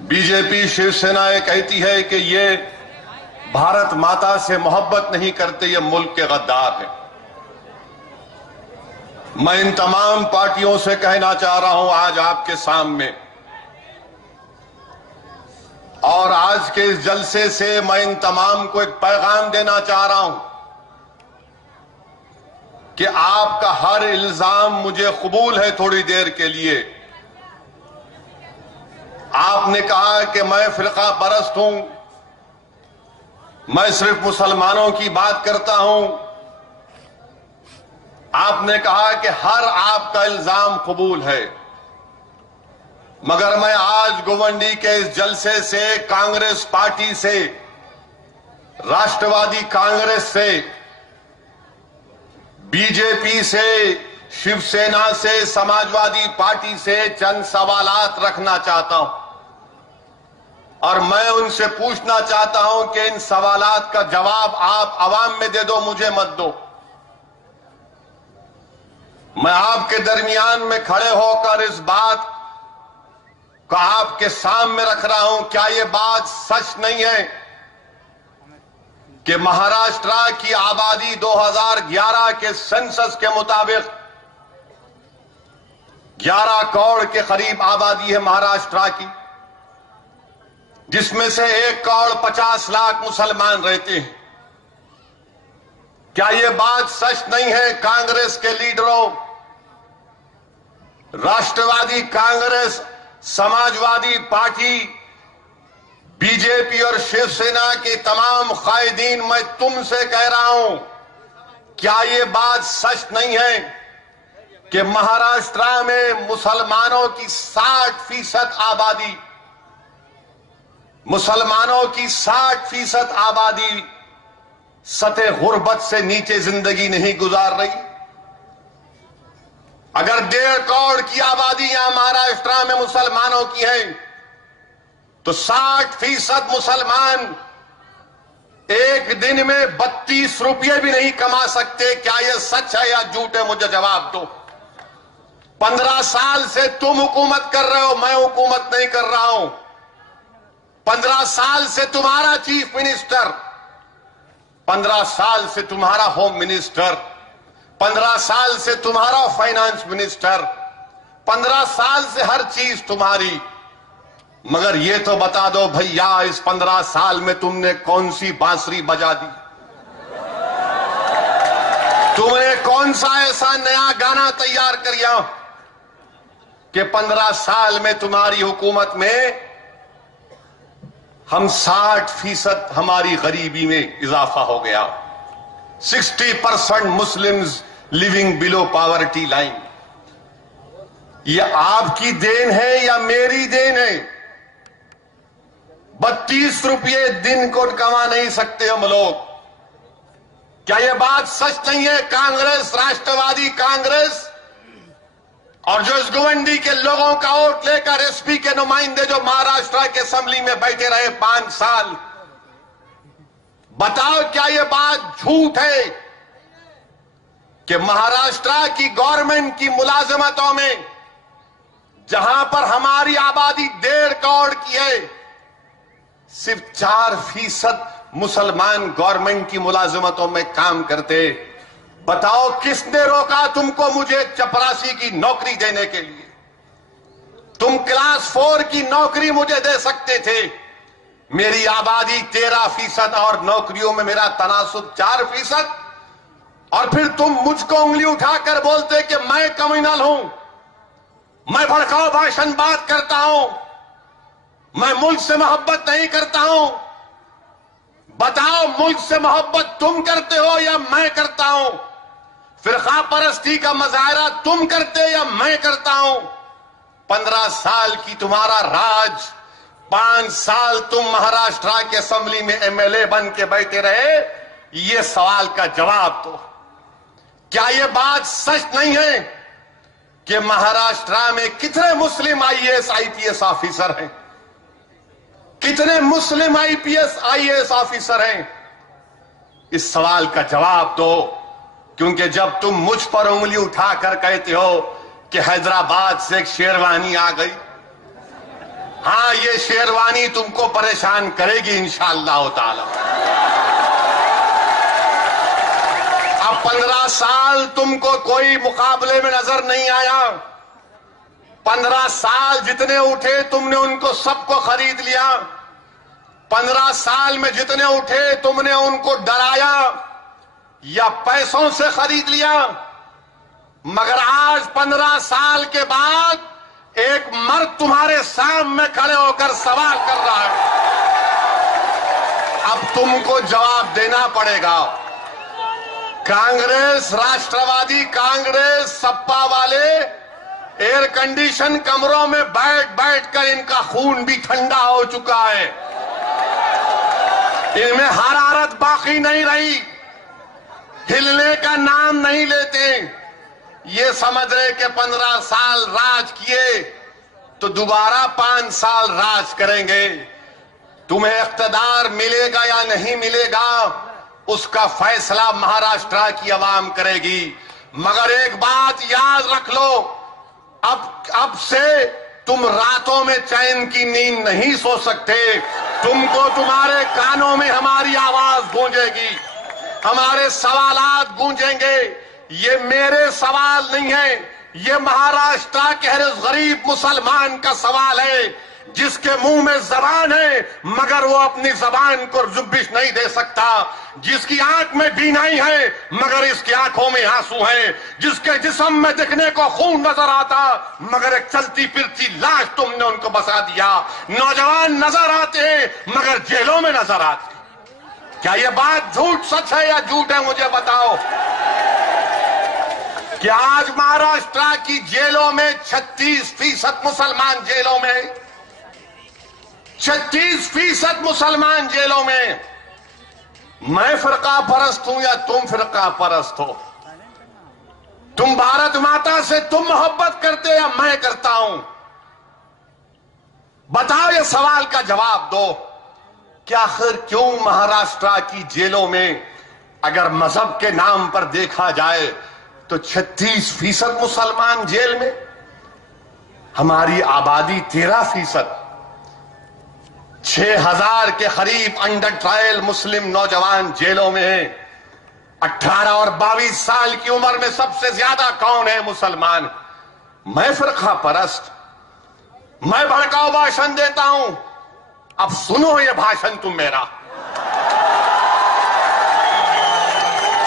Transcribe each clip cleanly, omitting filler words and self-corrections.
BJP Shiv Sena ये कहती है कि ये भारत माता से मोहब्बत नहीं करते, ये मुल्क के गद्दार हैं। मैं इन तमाम पार्टियों से कहना चाह रहा हूं आज आपके सामने, और आज के इस जलसे से मैं इन तमाम को एक पैगाम देना चाह रहा हूं कि आपका हर इल्जाम मुझे कबूल है। थोड़ी देर के लिए आपने कहा कि मैं फिरका परस्त हूं, मैं सिर्फ मुसलमानों की बात करता हूं। आपने कहा कि हर आपका इल्जाम कबूल है, मगर मैं आज गोवंडी के इस जलसे से कांग्रेस पार्टी से, राष्ट्रवादी कांग्रेस से, बीजेपी से, शिवसेना से, समाजवादी पार्टी से चंद सवालात रखना चाहता हूं और मैं उनसे पूछना चाहता हूं कि इन सवालात का जवाब आप आवाम में दे दो, मुझे मत दो। मैं आपके दरमियान में खड़े होकर इस बात को आपके सामने रख रहा हूं। क्या यह बात सच नहीं है कि महाराष्ट्र की आबादी 2011 के सेंसस के मुताबिक 11 करोड़ के करीब आबादी है महाराष्ट्र की, जिसमें से 1 करोड़ 50 लाख मुसलमान रहते हैं। क्या यह बात सच नहीं है? कांग्रेस के लीडरों, राष्ट्रवादी कांग्रेस, समाजवादी पार्टी, बीजेपी और शिवसेना के तमाम कायदीन, मैं तुमसे कह रहा हूं, क्या यह बात सच नहीं है कि महाराष्ट्र में मुसलमानों की 60% आबादी, मुसलमानों की 60% आबादी सतह गुर्बत से नीचे जिंदगी नहीं गुजार रही? अगर 1.5 करोड़ की आबादी यहां महाराष्ट्र में मुसलमानों की है, तो 60% मुसलमान एक दिन में 32 रुपये भी नहीं कमा सकते। क्या यह सच है या झूठ है? मुझे जवाब दो। 15 साल से तुम हुकूमत कर रहे हो, मैं हुकूमत नहीं कर रहा हूं। 15 साल से तुम्हारा चीफ मिनिस्टर, 15 साल से तुम्हारा होम मिनिस्टर, 15 साल से तुम्हारा फाइनेंस मिनिस्टर, 15 साल से हर चीज तुम्हारी। मगर ये तो बता दो भैया, इस 15 साल में तुमने कौन सी बांसुरी बजा दी? तुमने कौन सा ऐसा नया गाना तैयार किया कि 15 साल में तुम्हारी हुकूमत में हम 60% हमारी गरीबी में इजाफा हो गया। 60% Muslims living below poverty line. यह आपकी देन है या मेरी देन है? 32 रुपये दिन को कमा नहीं सकते हम लोग। क्या यह बात सच नहीं है? कांग्रेस, राष्ट्रवादी कांग्रेस और जो इस गोवंडी के लोगों का वोट लेकर एसपी के नुमाइंदे जो महाराष्ट्र के असेंबली में बैठे रहे 5 साल, बताओ क्या यह बात झूठ है कि महाराष्ट्र की गवर्नमेंट की मुलाजमतों में, जहां पर हमारी आबादी 1.5 करोड़ की है, सिर्फ 4% मुसलमान गवर्नमेंट की मुलाजमतों में काम करते? बताओ किसने रोका तुमको मुझे चपरासी की नौकरी देने के लिए? तुम क्लास 4 की नौकरी मुझे दे सकते थे। मेरी आबादी 13% और नौकरियों में मेरा तनासुब 4%, और फिर तुम मुझको उंगली उठाकर बोलते कि मैं कम्युनल हूं, मैं भड़काऊ भाषण बात करता हूं, मैं मुल्क से मोहब्बत नहीं करता हूं। बताओ मुल्क से मोहब्बत तुम करते हो या मैं करता हूं? फिरका परस्ती का मजाहरा तुम करते या मैं करता हूं? 15 साल की तुम्हारा राज, 5 साल तुम महाराष्ट्र के असेंबली में एमएलए बन के बैठे रहे। ये सवाल का जवाब दो। क्या यह बात सच नहीं है कि महाराष्ट्र में कितने मुस्लिम आईएएस आईपीएस ऑफिसर हैं? कितने मुस्लिम आईपीएस आईएएस ऑफिसर हैं? इस सवाल का जवाब दो, क्योंकि जब तुम मुझ पर उंगली उठाकर कहते हो कि हैदराबाद से एक शेरवानी आ गई, हां, ये शेरवानी तुमको परेशान करेगी इंशाअल्लाह ताला। अब 15 साल तुमको कोई मुकाबले में नजर नहीं आया। 15 साल जितने उठे तुमने उनको सबको खरीद लिया। 15 साल में जितने उठे तुमने उनको डराया या पैसों से खरीद लिया। मगर आज 15 साल के बाद एक मर्द तुम्हारे सामने खड़े होकर सवाल कर रहा है। अब तुमको जवाब देना पड़ेगा। कांग्रेस, राष्ट्रवादी कांग्रेस, सपा वाले एयर कंडीशन कमरों में बैठ बैठ कर इनका खून भी ठंडा हो चुका है। इनमें हरारत बाकी नहीं रही, हिलने का नाम नहीं लेते। ये समझ रहे कि 15 साल राज किए तो दोबारा 5 साल राज करेंगे। तुम्हें इख्तिदार मिलेगा या नहीं मिलेगा उसका फैसला महाराष्ट्र की आवाम करेगी। मगर एक बात याद रख लो, अब से तुम रातों में चैन की नींद नहीं सो सकते। तुमको तुम्हारे कानों में हमारी आवाज गूंजेगी, हमारे सवालात गूंजेंगे। ये मेरे सवाल नहीं है, ये महाराष्ट्र के हर गरीब मुसलमान का सवाल है जिसके मुंह में जबान है मगर वो अपनी जबान को जुब्बिश नहीं दे सकता, जिसकी आंख में बीनाई है मगर इसकी आंखों में आंसू है, जिसके जिस्म में दिखने को खून नजर आता मगर एक चलती फिरती लाश तुमने उनको बसा दिया। नौजवान नजर आते हैं मगर जेलों में नजर आते। क्या ये बात झूठ सच है या झूठ है, मुझे बताओ। क्या आज महाराष्ट्र की जेलों में 36% मुसलमान जेलों में, 36% मुसलमान जेलों में। मैं फिरका परस्त हूं या तुम फिरका परस्त हो? तुम भारत माता से तुम मोहब्बत करते या मैं करता हूं? बताओ, ये सवाल का जवाब दो कि आखिर क्यों महाराष्ट्र की जेलों में अगर मजहब के नाम पर देखा जाए तो 36% मुसलमान जेल में, हमारी आबादी 13%, 6000 के करीब अंडर ट्रायल मुस्लिम नौजवान जेलों में हैं। 18 और 22 साल की उम्र में सबसे ज्यादा कौन है? मुसलमान। मैं फिरका परस्त, मैं भड़काऊ भाषण देता हूं। अब सुनो ये भाषण तुम मेरा,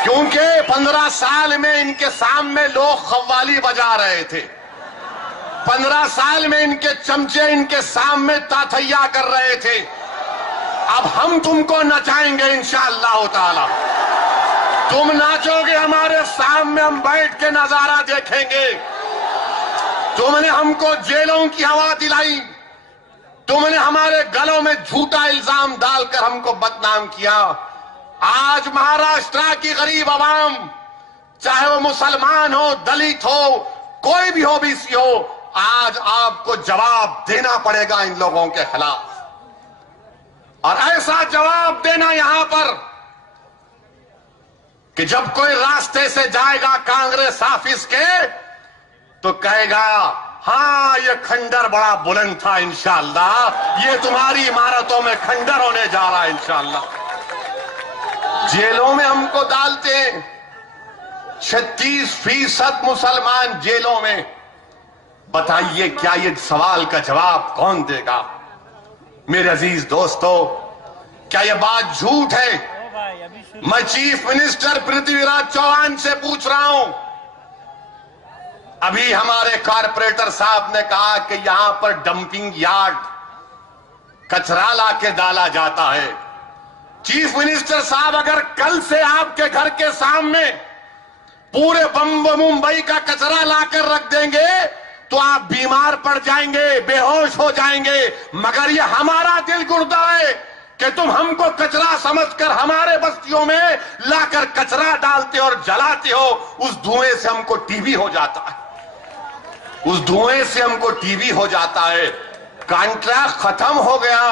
क्योंकि 15 साल में इनके सामने लोग खव्वाली बजा रहे थे। 15 साल में इनके चमचे इनके सामने ताथैया कर रहे थे। अब हम तुमको नचाएंगे इंशाअल्लाह ताला। तुम नाचोगे हमारे सामने, हम बैठ के नजारा देखेंगे। तुमने हमको जेलों की हवा दिलाई, तुमने हमारे गलों में झूठा इल्जाम डालकर हमको बदनाम किया। आज महाराष्ट्र की गरीब आवाम, चाहे वो मुसलमान हो, दलित हो, कोई भी हो, बीसी हो, आज आपको जवाब देना पड़ेगा इन लोगों के खिलाफ। और ऐसा जवाब देना यहां पर कि जब कोई रास्ते से जाएगा कांग्रेस ऑफिस के तो कहेगा हां ये खंडर बड़ा बुलंद था, इंशाअल्लाह ये तुम्हारी इमारतों में खंडर होने जा रहा है इंशाअल्लाह। जेलों में हमको डालते हैं, 36% मुसलमान जेलों में। बताइए क्या ये सवाल का जवाब कौन देगा? मेरे अजीज दोस्तों, क्या ये बात झूठ है? मैं चीफ मिनिस्टर पृथ्वीराज चौहान से पूछ रहा हूं। अभी हमारे कारपोरेटर साहब ने कहा कि यहां पर डंपिंग यार्ड, कचरा लाके डाला जाता है। चीफ मिनिस्टर साहब, अगर कल से आपके घर के सामने पूरे मुंबई का कचरा लाकर रख देंगे तो आप बीमार पड़ जाएंगे, बेहोश हो जाएंगे। मगर ये हमारा दिल गुर्दा है कि तुम हमको कचरा समझकर हमारे बस्तियों में लाकर कचरा डालते और जलाते हो। उस धुएं से हमको टीबी हो जाता है, उस धुएं से हमको टीबी हो जाता है। कॉन्ट्रैक्ट खत्म हो गया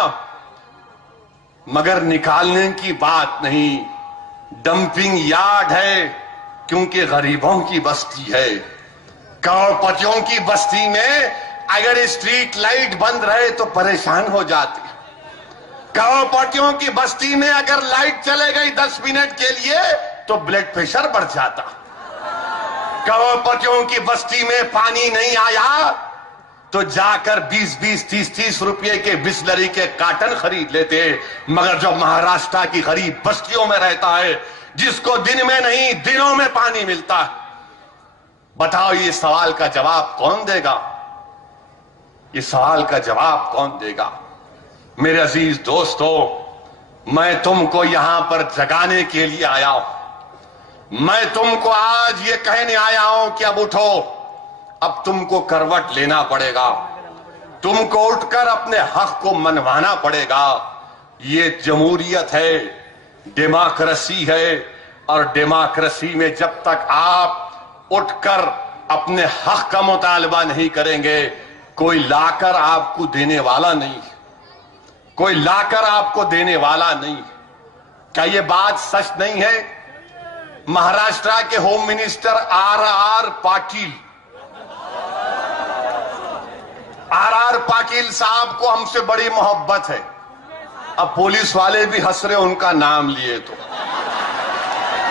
मगर निकालने की बात नहीं। डंपिंग यार्ड है क्योंकि गरीबों की बस्ती है। करोड़पतियों की बस्ती में अगर स्ट्रीट लाइट बंद रहे तो परेशान हो जाते। करोड़पतियों की बस्ती में अगर लाइट चले गई 10 मिनट के लिए तो ब्लड प्रेशर बढ़ जाता। करोड़पतियों की बस्ती में पानी नहीं आया तो जाकर 20-20, 30-30 रुपए के बिस्लरी के कार्टन खरीद लेते। मगर जो महाराष्ट्र की गरीब बस्तियों में रहता है, जिसको दिन में नहीं दिनों में पानी मिलता है, बताओ ये सवाल का जवाब कौन देगा? ये सवाल का जवाब कौन देगा? मेरे अजीज दोस्तों, मैं तुमको यहां पर जगाने के लिए आया हूं। मैं तुमको आज ये कहने आया हूं कि अब उठो, अब तुमको करवट लेना पड़ेगा, तुमको उठकर अपने हक को मनवाना पड़ेगा। ये जमहूरियत है, डेमोक्रेसी है, और डेमोक्रेसी में जब तक आप उठकर अपने हक का मुतालबा नहीं करेंगे, कोई लाकर आपको देने वाला नहीं, कोई लाकर आपको देने वाला नहीं। क्या ये बात सच नहीं है? महाराष्ट्र के home minister R R Patil साहब को हमसे बड़ी मोहब्बत है। अब पुलिस वाले भी हंस रहे उनका नाम लिए तो,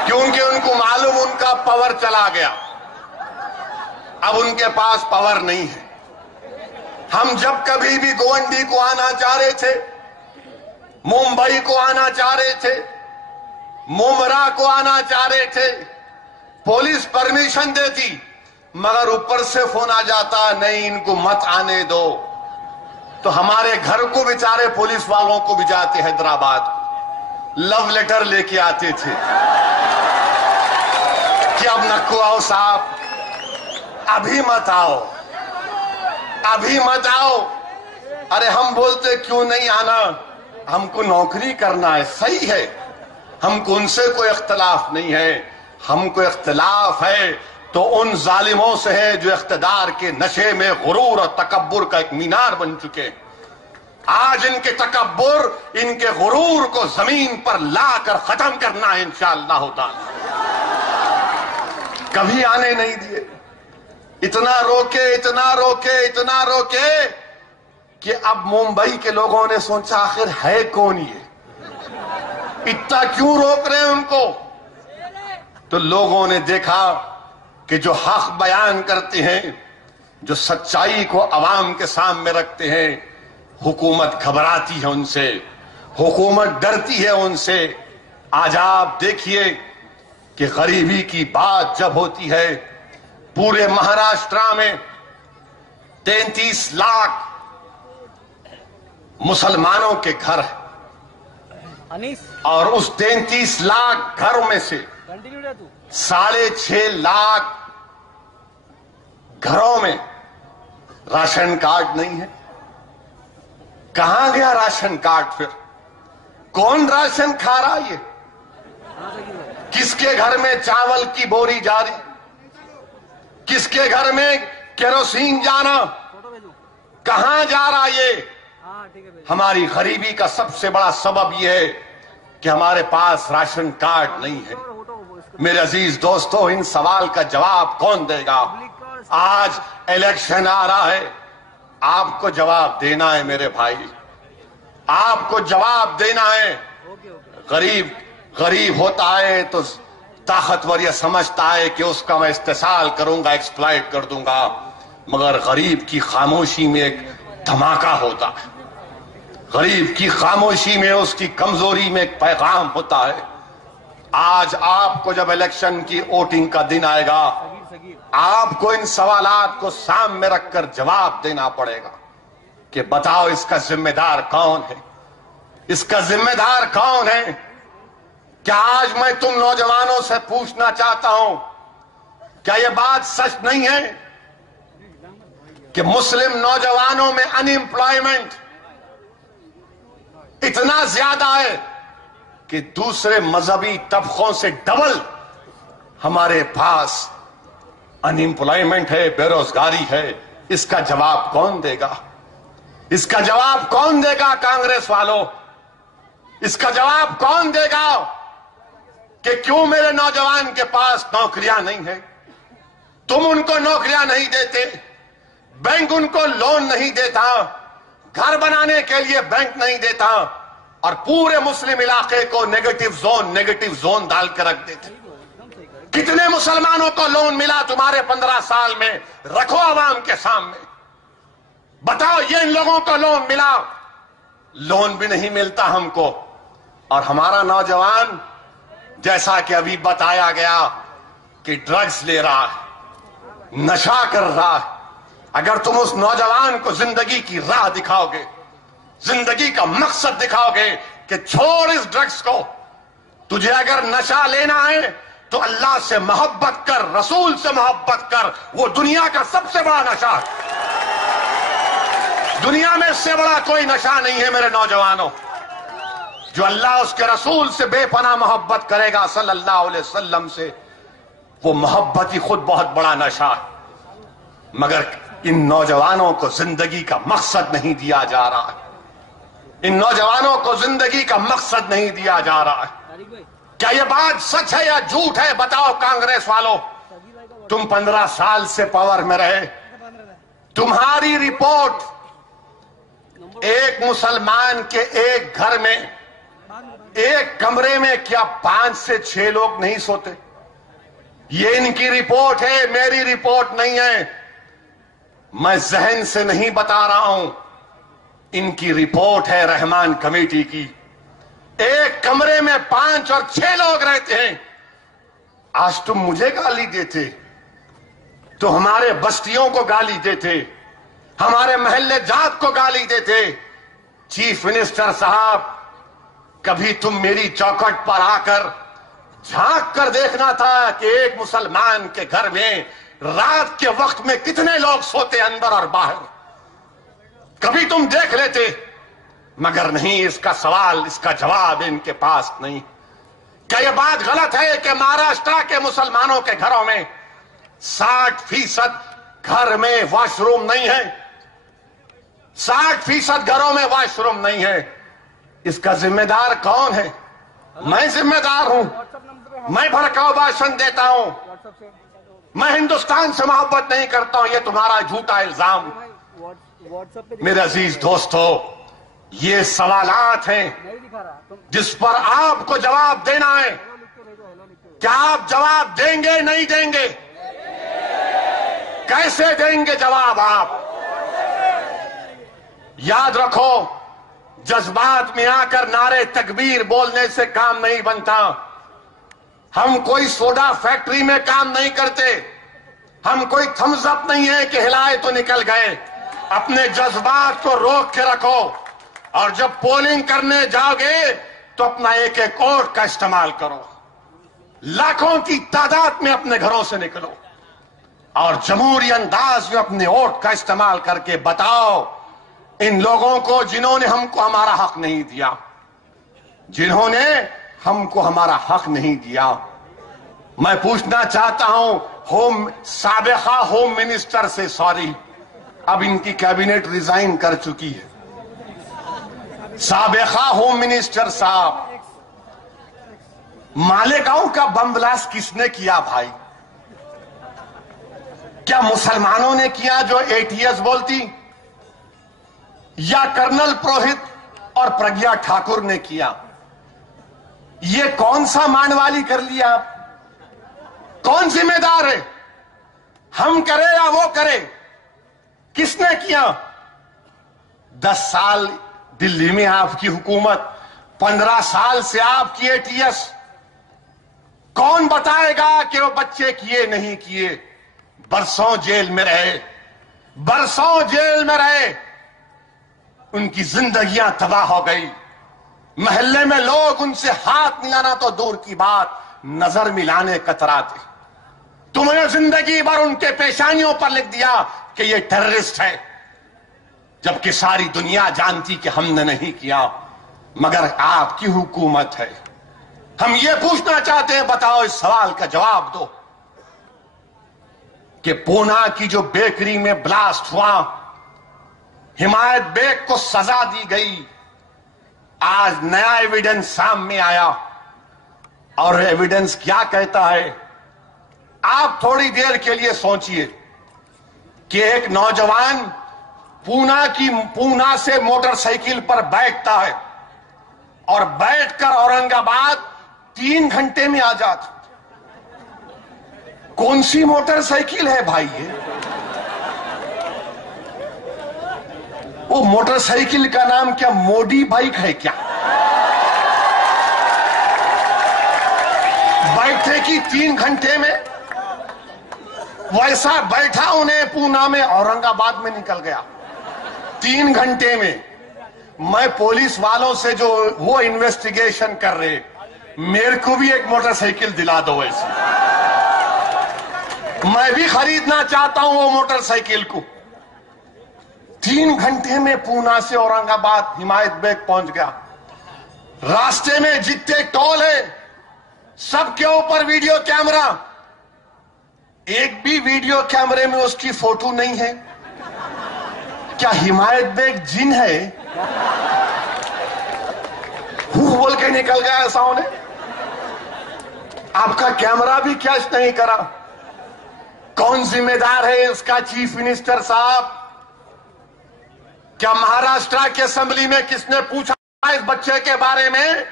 क्योंकि उनको मालूम उनका पावर चला गया, अब उनके पास पावर नहीं है। हम जब कभी भी गोवंडी को आना चाह रहे थे, मुंबई को आना चाह रहे थे, मुमरा को आना चाह रहे थे, पुलिस परमिशन देती, मगर ऊपर से फोन आ जाता, नहीं इनको मत आने दो। तो हमारे घर को बेचारे पुलिस वालों को भी जाते हैदराबाद, लव लेटर लेके आते थे कि अब नको आओ साहब, अभी मत आओ, अभी मत आओ। अरे हम बोलते क्यों नहीं आना, हमको नौकरी करना है, सही है, हमको उनसे कोई इख्तलाफ नहीं है। हमको इख्तलाफ है तो उन जालिमों से है जो इख्तिदार के नशे में गुरूर और तकब्बुर का एक मीनार बन चुके। आज इनके तकब्बुर, इनके गुरूर को जमीन पर लाकर खत्म करना है इंशाअल्लाह ताला। कभी आने नहीं दिए, इतना रोके, इतना रोके, इतना रोके कि अब मुंबई के लोगों ने सोचा आखिर है कौन ये, इतना क्यों रोक रहे हैं उनको। तो लोगों ने देखा कि जो हक बयान करते हैं, जो सच्चाई को अवाम के सामने रखते हैं, हुकूमत घबराती है उनसे, हुकूमत डरती है उनसे। आज आप देखिए कि गरीबी की बात जब होती है, पूरे महाराष्ट्र में 33 लाख मुसलमानों के घर है, और उस 33 लाख घरों में से 6.5 लाख घरों में राशन कार्ड नहीं है। कहां गया राशन कार्ड? फिर कौन राशन खा रहा है? ये किसके घर में चावल की बोरी जा रही, किसके घर में केरोसिन जाना, कहां जा रहा ये? हमारी गरीबी का सबसे बड़ा सबब यह है कि हमारे पास राशन कार्ड नहीं है। मेरे अजीज दोस्तों, इन सवाल का जवाब कौन देगा? आज इलेक्शन आ रहा है, आपको जवाब देना है मेरे भाई, आपको जवाब देना है। गरीब गरीब होता है तो ताकतवर यह समझता है कि उसका मैं इस्तेसाल करूंगा, एक्सप्लॉइट कर दूंगा, मगर गरीब की खामोशी में एक धमाका होता है, गरीब की खामोशी में, उसकी कमजोरी में एक पैगाम होता है। आज आपको जब इलेक्शन की वोटिंग का दिन आएगा, आपको इन सवालात को सामने रखकर जवाब देना पड़ेगा कि बताओ इसका जिम्मेदार कौन है, इसका जिम्मेदार कौन है। क्या आज मैं तुम नौजवानों से पूछना चाहता हूं, क्या यह बात सच नहीं है कि मुस्लिम नौजवानों में अनएम्प्लॉयमेंट इतना ज्यादा है कि दूसरे मजहबी तबकों से डबल हमारे पास अनएम्प्लॉयमेंट है, बेरोजगारी है? इसका जवाब कौन देगा? इसका जवाब कौन देगा? कांग्रेस वालों, इसका जवाब कौन देगा कि क्यों मेरे नौजवान के पास नौकरियां नहीं है? तुम उनको नौकरियां नहीं देते, बैंक उनको लोन नहीं देता, घर बनाने के लिए बैंक नहीं देता, और पूरे मुस्लिम इलाके को नेगेटिव जोन डाल कर रख देते। कितने मुसलमानों को लोन मिला तुम्हारे 15 साल में? रखो आवाम के सामने, बताओ ये इन लोगों को लोन मिला? लोन भी नहीं मिलता हमको। और हमारा नौजवान, जैसा कि अभी बताया गया कि ड्रग्स ले रहा है, नशा कर रहा है। अगर तुम उस नौजवान को जिंदगी की राह दिखाओगे, जिंदगी का मकसद दिखाओगे कि छोड़ इस ड्रग्स को, तुझे अगर नशा लेना है तो अल्लाह से मोहब्बत कर, रसूल से मोहब्बत कर, वो दुनिया का सबसे बड़ा नशा है। दुनिया में इससे बड़ा कोई नशा नहीं है मेरे नौजवानों। जो अल्लाह उसके रसूल से बेपनाह मोहब्बत करेगा सल्लल्लाहु अलैहि वसल्लम से, वो मोहब्बत ही खुद बहुत बड़ा नशा है। मगर इन नौजवानों को जिंदगी का मकसद नहीं दिया जा रहा है। इन नौजवानों को जिंदगी का मकसद नहीं दिया जा रहा है। क्या यह बात सच है या झूठ है? बताओ कांग्रेस वालों, तुम 15 साल से पावर में रहे, तुम्हारी रिपोर्ट, एक मुसलमान के एक घर में, एक कमरे में क्या 5 से 6 लोग नहीं सोते? ये इनकी रिपोर्ट है, मेरी रिपोर्ट नहीं है। मैं जहन से नहीं बता रहा हूं, इनकी रिपोर्ट है रहमान कमेटी की। एक कमरे में 5 और 6 लोग रहते हैं। आज तुम मुझे गाली देते तो हमारे बस्तियों को गाली देते, हमारे महल्ले जात को गाली देते। चीफ मिनिस्टर साहब, कभी तुम मेरी चौखट पर आकर झांक कर देखना था कि एक मुसलमान के घर में रात के वक्त में कितने लोग सोते अंदर और बाहर। कभी तुम देख लेते, मगर नहीं। इसका सवाल, इसका जवाब इनके पास नहीं। क्या यह बात गलत है कि महाराष्ट्र के मुसलमानों के घरों में 60% घर में वॉशरूम नहीं है? 60% घरों में वॉशरूम नहीं है। इसका जिम्मेदार कौन है? मैं जिम्मेदार हूं। मैं भड़काऊ भाषण देता हूं, मैं हिंदुस्तान से मोहब्बत नहीं करता हूं, यह तुम्हारा झूठा इल्जाम। मेरे अजीज दोस्तों, ये सवालात हैं जिस पर आपको जवाब देना है। क्या आप जवाब देंगे? नहीं देंगे? कैसे देंगे जवाब आप? याद रखो, जज्बात में आकर नारे तकबीर बोलने से काम नहीं बनता। हम कोई सोडा फैक्ट्री में काम नहीं करते, हम कोई थम्स अप नहीं है कि हिलाए तो निकल गए। अपने जज्बात को रोक के रखो, और जब पोलिंग करने जाओगे तो अपना एक एक वोट का इस्तेमाल करो। लाखों की तादाद में अपने घरों से निकलो और जमहूरी अंदाज में अपने वोट का इस्तेमाल करके बताओ इन लोगों को जिन्होंने हमको हमारा हक नहीं दिया, जिन्होंने हमको हमारा हक नहीं दिया। मैं पूछना चाहता हूं साबिका होम मिनिस्टर से, सॉरी, अब इनकी कैबिनेट रिजाइन कर चुकी है। साबिका होम मिनिस्टर साहब, मालेगांव का बम ब्लास्ट किसने किया भाई? क्या मुसलमानों ने किया जो एटीएस बोलती, या कर्नल पुरोहित और प्रज्ञा ठाकुर ने किया? ये कौन सा मानवाली कर लिया आप? कौन जिम्मेदार है? हम करे या वो करे? किसने किया? 10 साल दिल्ली में आपकी हुकूमत, 15 साल से आपकी एटीएस। कौन बताएगा कि वो बच्चे किए नहीं किए? बरसों जेल में रहे, बरसों जेल में रहे, उनकी जिंदगियां तबाह हो गई। महल्ले में लोग उनसे हाथ मिलाना तो दूर की बात, नजर मिलाने कतराते। तुमने जिंदगी भर उनके पेशानियों पर लिख दिया कि ये टेररिस्ट है, जबकि सारी दुनिया जानती कि हमने नहीं किया, मगर आपकी हुकूमत है। हम ये पूछना चाहते हैं, बताओ, इस सवाल का जवाब दो कि पूना की जो बेकरी में ब्लास्ट हुआ, हिमायत बेग को सजा दी गई। आज नया एविडेंस सामने आया, और एविडेंस क्या कहता है? आप थोड़ी देर के लिए सोचिए। कि एक नौजवान पूना से मोटरसाइकिल पर बैठता है और बैठकर औरंगाबाद 3 घंटे में आ जाता। कौन सी मोटरसाइकिल है भाई ये? वो मोटरसाइकिल का नाम क्या मोडी बाइक है क्या? बैठे कि 3 घंटे में वैसा बैठा उन्हें पूना में औरंगाबाद में निकल गया 3 घंटे में। मैं पुलिस वालों से जो वो इन्वेस्टिगेशन कर रहे, मेरे को भी एक मोटरसाइकिल दिला दो ऐसी, मैं भी खरीदना चाहता हूं वो मोटरसाइकिल को। 3 घंटे में पूना से औरंगाबाद हिमायत बेग पहुंच गया। रास्ते में जितने टोल है सबके ऊपर वीडियो कैमरा, एक भी वीडियो कैमरे में उसकी फोटो नहीं है। क्या हिमायत बेग जिन है? बोल के निकल गया ऐसा उन्हें। आपका कैमरा भी कैच नहीं करा। कौन जिम्मेदार है इसका? चीफ मिनिस्टर साहब। क्या महाराष्ट्र की असेंबली में किसने पूछा इस बच्चे के बारे में?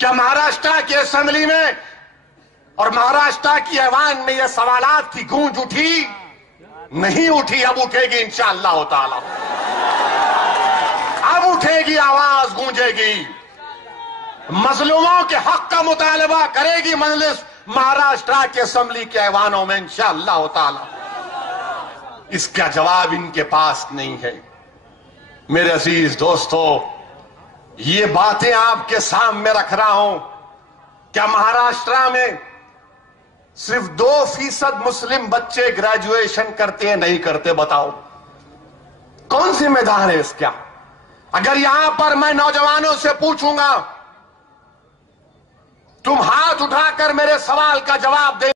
क्या महाराष्ट्र की असेंबली में और महाराष्ट्र की ऐवान में यह सवालात की गूंज उठी? नहीं उठी। अब उठेगी इंशाअल्लाह ताला। अब उठेगी, आवाज गूंजेगी। मजलूमों के हक का मुतालबा करेगी मजलिस महाराष्ट्र के असेंबली के ऐवानों में इंशाअल्लाह ताला। इसका जवाब इनके पास नहीं है। मेरे अजीज दोस्तों, ये बातें आपके सामने रख रहा हूं। क्या महाराष्ट्र में सिर्फ 2% मुस्लिम बच्चे ग्रेजुएशन करते हैं? नहीं करते। बताओ कौन जिम्मेदार है इसका? अगर यहां पर मैं नौजवानों से पूछूंगा, तुम हाथ उठाकर मेरे सवाल का जवाब दे